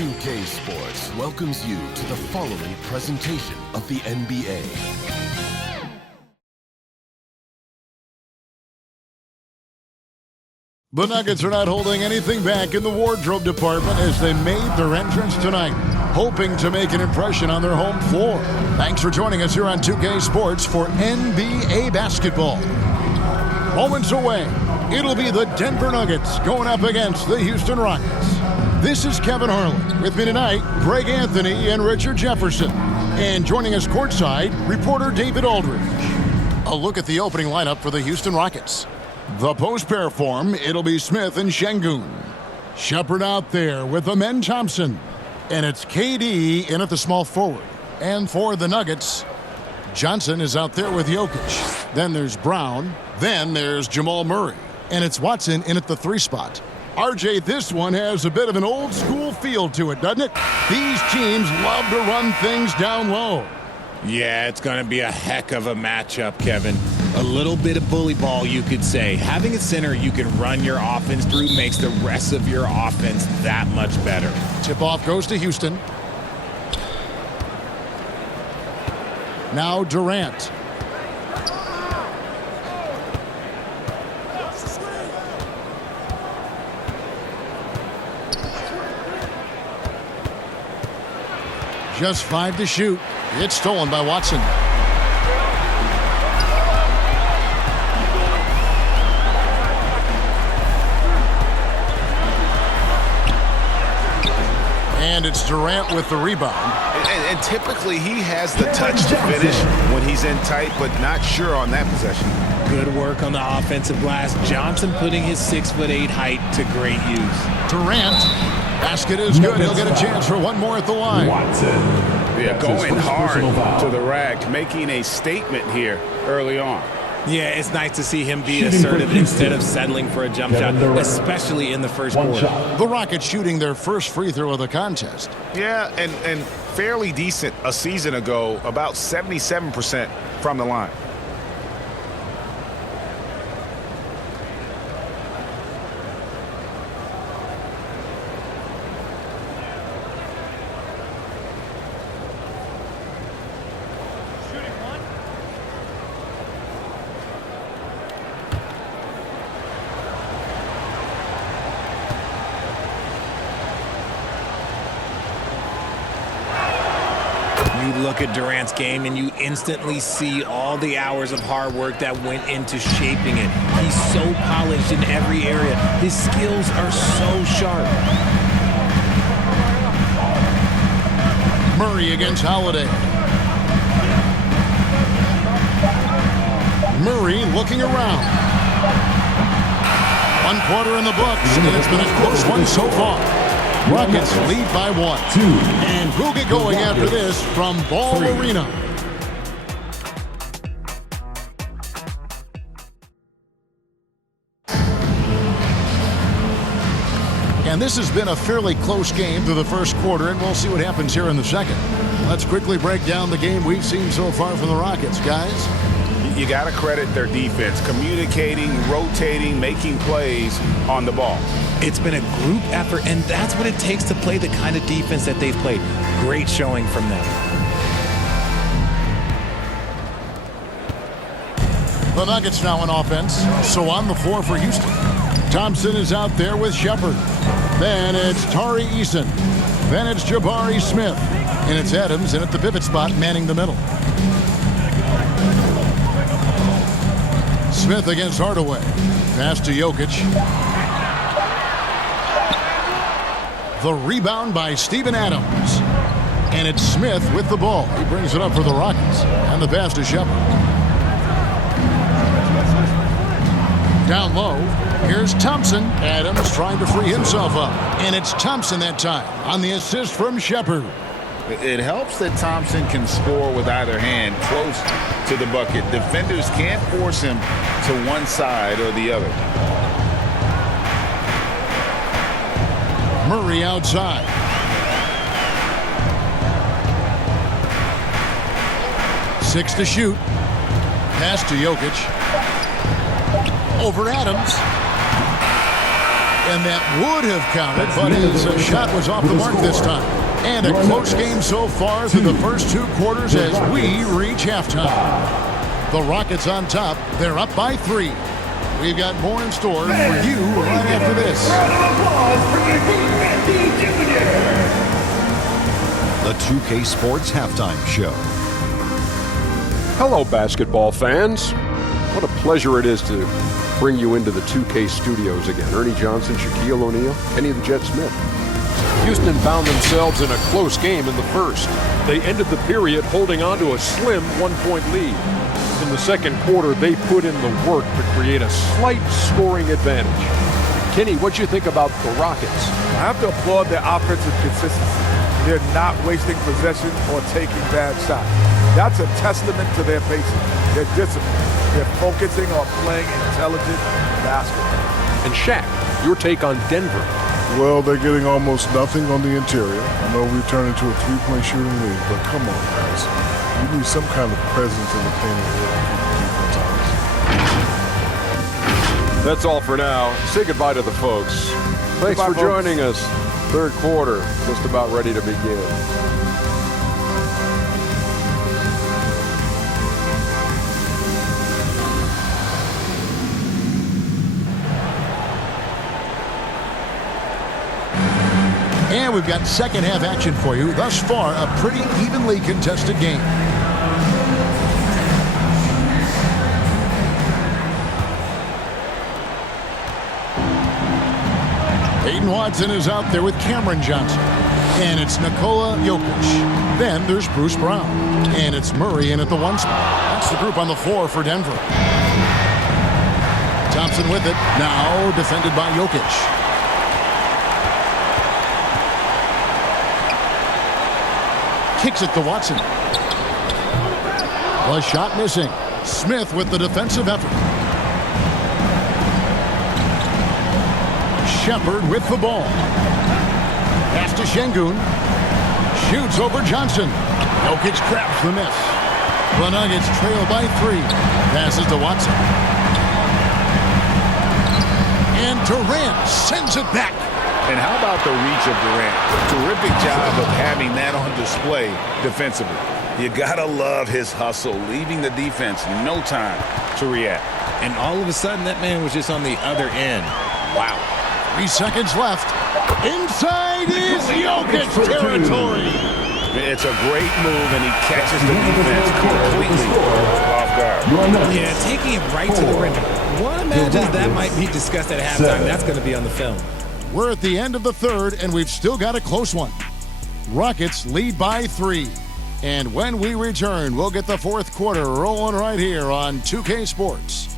2K Sports welcomes you to the following presentation of the NBA. The Nuggets are not holding anything back in the wardrobe department as they made their entrance tonight, hoping to make an impression on their home floor. Thanks for joining us here on 2K Sports for NBA basketball. Moments away, it'll be the Denver Nuggets going up against the Houston Rockets. This is Kevin Harlan. With me tonight, Greg Anthony and Richard Jefferson. And joining us courtside, reporter David Aldridge. A look at the opening lineup for the Houston Rockets. The post pair form, it'll be Smith and Şengün. Shepherd out there with Amen Thompson. And it's KD in at the small forward. And for the Nuggets, Johnson is out there with Jokic. Then there's Brown. Then there's Jamal Murray. And it's Watson in at the 3 spot. RJ, this one has a bit of an old school feel to it, doesn't it? These teams love to run things down low. Yeah, it's going to be a heck of a matchup, Kevin. A little bit of bully ball, you could say. Having a center you can run your offense through makes the rest of your offense that much better. Tip-off goes to Houston. Now Durant. Just 5 to shoot. It's stolen by Watson. And it's Durant with the rebound. And typically he has the touch to finish when he's in tight, but not sure on that possession. Good work on the offensive glass. Johnson putting his 6'8" height to great use. Durant. Basket is good. He'll get a chance for one more at the line. Watson. Yeah, going hard to the rack, making a statement here early on. Yeah, it's nice to see him be assertive instead of settling for a jump shot, especially in the first quarter. The Rockets shooting their first free throw of the contest. Yeah, and fairly decent a season ago, about 77% from the line. You look at Durant's game and you instantly see all the hours of hard work that went into shaping it. He's so polished in every area. His skills are so sharp. Murray against Holiday. Murray looking around. 1 quarter in the books, and it's been a close one so far. Rockets lead by 1. And who'll get going after this from Ball Arena? And this has been a fairly close game through the first quarter, and we'll see what happens here in the second. Let's quickly break down the game we've seen so far from the Rockets, guys. You got to credit their defense, communicating, rotating, making plays on the ball. It's been a group effort, and that's what it takes to play the kind of defense that they've played. Great showing from them. The Nuggets now in offense, so on the floor for Houston. Thompson is out there with Shepherd. Then it's Tari Eason. Then it's Jabari Smith. And it's Adams in at the pivot spot, manning the middle. Smith against Hardaway. Pass to Jokic. The rebound by Steven Adams. And it's Smith with the ball. He brings it up for the Rockets. And the pass to Shepherd. Down low, here's Thompson. Adams trying to free himself up. And it's Thompson that time on the assist from Shepherd. It helps that Thompson can score with either hand close to the bucket. Defenders can't force him to one side or the other. Murray outside. Six to shoot. Pass to Jokic. Over Adams. And that would have counted, but his shot was off the mark this time. And a close game so far through the first 2 quarters as we reach halftime. The Rockets on top. They're up by 3. We've got more in store for you right after this. Round of applause for the 2K Sports Halftime Show. Hello, basketball fans. What a pleasure it is to bring you into the 2K studios again. Ernie Johnson, Shaquille O'Neal, Kenny the Jet Smith. Houston found themselves in a close game in the first. They ended the period holding on to a slim 1-point lead. In the second quarter, they put in the work to create a slight scoring advantage. Kenny, what'd you think about the Rockets? I have to applaud their offensive consistency. They're not wasting possession or taking bad shots. That's a testament to their patience, their discipline. They're focusing on playing intelligent basketball. And Shaq, your take on Denver. Well, they're getting almost nothing on the interior. I know we've turned into a 3-point shooting league, but come on, guys. You need some kind of presence in the paint area. That's all for now. Say goodbye to the folks. Thanks for joining us. Third quarter, just about ready to begin. And we've got second half action for you. Thus far, a pretty evenly contested game. Peyton Watson is out there with Cameron Johnson. And it's Nikola Jokic. Then there's Bruce Brown. And it's Murray in at the 1 spot. That's the group on the floor for Denver. Thompson with it. Now defended by Jokic. Kicks it to Watson. The shot missing. Smith with the defensive effort. Shepard with the ball. Pass to Şengün. Shoots over Johnson. Jokic grabs the miss. The Nuggets trail by 3. Passes to Watson. And Durant sends it back. And how about the reach of Durant? Terrific job of having that on display defensively. You gotta love his hustle, leaving the defense no time to react. And all of a sudden, that man was just on the other end. Wow. 3 seconds left. Inside is Jokic territory. It's a great move, and he catches the defense completely off guard. Yeah, taking it right to the rim. One imagines that might be discussed at halftime. That's going to be on the film. We're at the end of the third, and we've still got a close one. Rockets lead by 3. And when we return, we'll get the fourth quarter rolling right here on 2K Sports.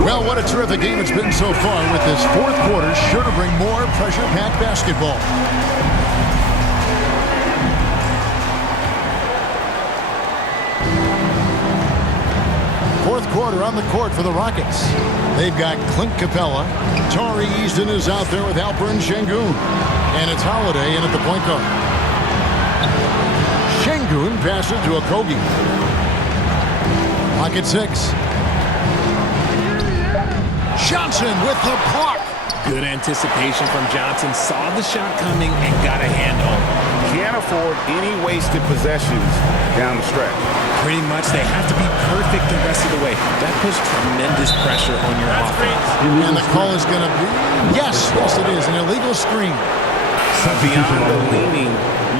Well, what a terrific game it's been so far, with this fourth quarter sure to bring more pressure-packed basketball. Fourth quarter on the court for the Rockets. They've got Clint Capella. Tari Easton is out there with Alperen Şengün. And it's Holiday in at the point guard. Şengün passes to Okogie. Pocket 6. Johnson with the block. Good anticipation from Johnson. Saw the shot coming and got a handle. Can't afford any wasted possessions down the stretch. Pretty much, they have to be perfect the rest of the way. That puts tremendous pressure on your offense. And the call is going to be, yes, it is, an illegal screen. Beyond the leaning,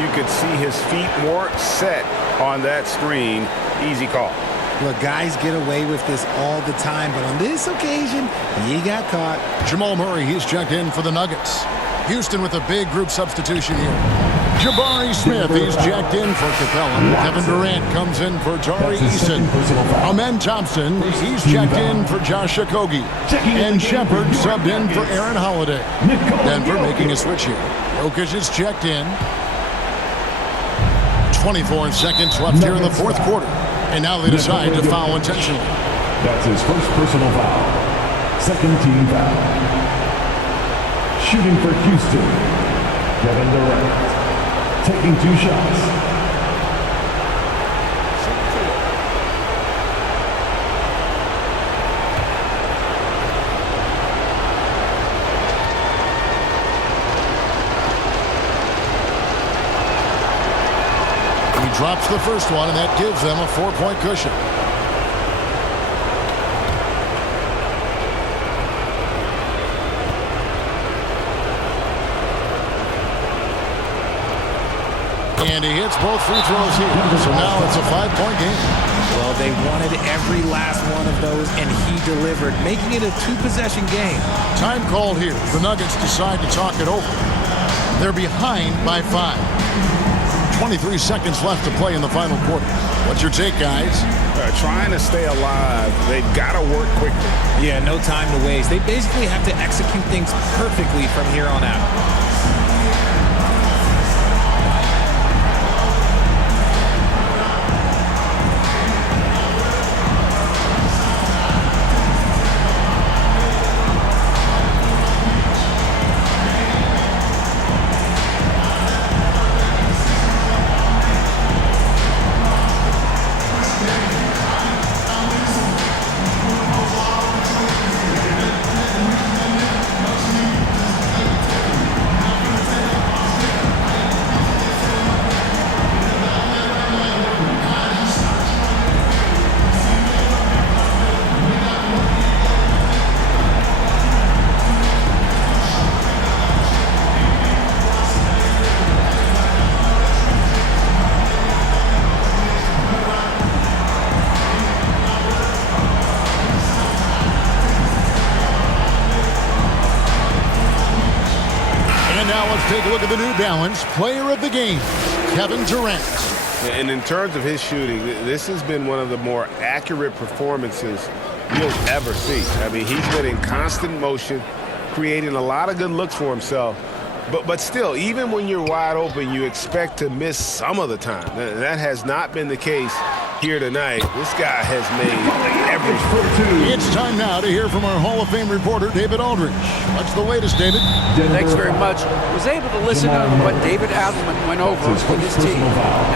you could see his feet more set on that screen. Easy call. Look, guys get away with this all the time, but on this occasion, he got caught. Jamal Murray, he's checked in for the Nuggets. Houston with a big group substitution here. Jabari Smith, he's checked in for Capella. Kevin Durant comes in for Tari Easton. Amen Thompson, he's checked in for Josh Okogie. And Shepard subbed in for Aaron Holiday. Denver making a switch here. Jokic is checked in. 24 seconds left here in the fourth quarter. And now they decide to foul intentionally. That's his first personal foul. Second team foul. Shooting for Houston, Kevin Durant. Taking 2 shots. drops the first one, and that gives them a 4-point cushion. And he hits both free throws here. So now it's a 5-point game. Well, they wanted every last one of those, and he delivered, making it a 2-possession game. Time called here. The Nuggets decide to talk it over. They're behind by 5. 23 seconds left to play in the final quarter. What's your take, guys? Trying to stay alive. They've got to work quickly. Yeah, no time to waste. They basically have to execute things perfectly from here on out. Take a look at the New Balance player of the game, Kevin Durant. And in terms of his shooting, this has been one of the more accurate performances you'll ever see. I mean, he's been in constant motion, creating a lot of good looks for himself. But still, even when you're wide open, you expect to miss some of the time. That has not been the case here tonight. This guy has made every play. It's time now to hear from our Hall of Fame reporter, David Aldridge. What's the latest, David? Thanks very much. I was able to listen to what David Adelman went over with his team.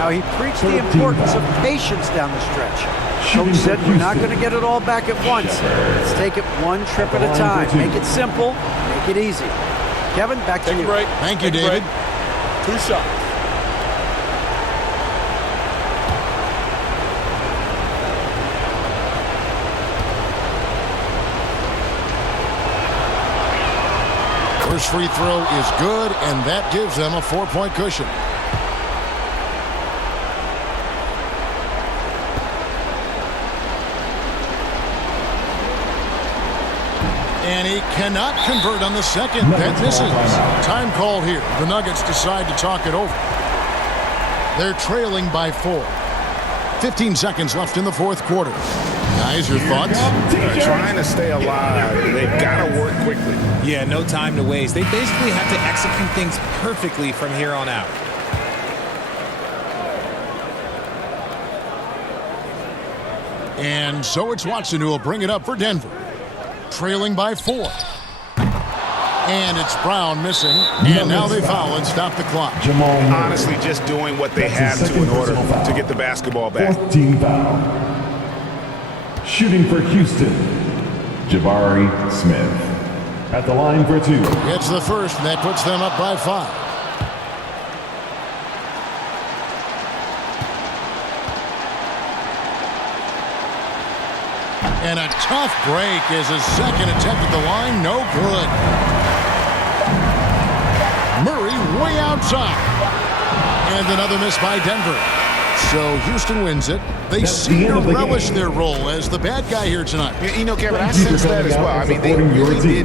Now, he preached the importance of patience down the stretch. Coach said we're not going to get it all back at once. Let's take it one trip at a time. Make it simple, make it easy. Kevin, back to you. Thank you, David. 2 shots. First free throw is good, and that gives them a 4-point cushion. And he cannot convert on the second. That misses. Time called here. The Nuggets decide to talk it over. They're trailing by 4. 15 seconds left in the fourth quarter. Guys, your thoughts? Trying to stay alive. They've got to work quickly. Yeah, no time to waste. They basically have to execute things perfectly from here on out. And so it's Watson who will bring it up for Denver. Trailing by 4. And it's Brown missing. And now they foul and stop the clock. Honestly, just doing what they have to in order to get the basketball back. 4th team foul. Shooting for Houston, Jabari Smith. At the line for 2. It's the first, and that puts them up by 5. And a tough break is his second attempt at the line. No good. Murray way outside. And another miss by Denver. So Houston wins it. They seem to relish their role as the bad guy here tonight. You know, Kevin, I sense that as well. I mean, they really did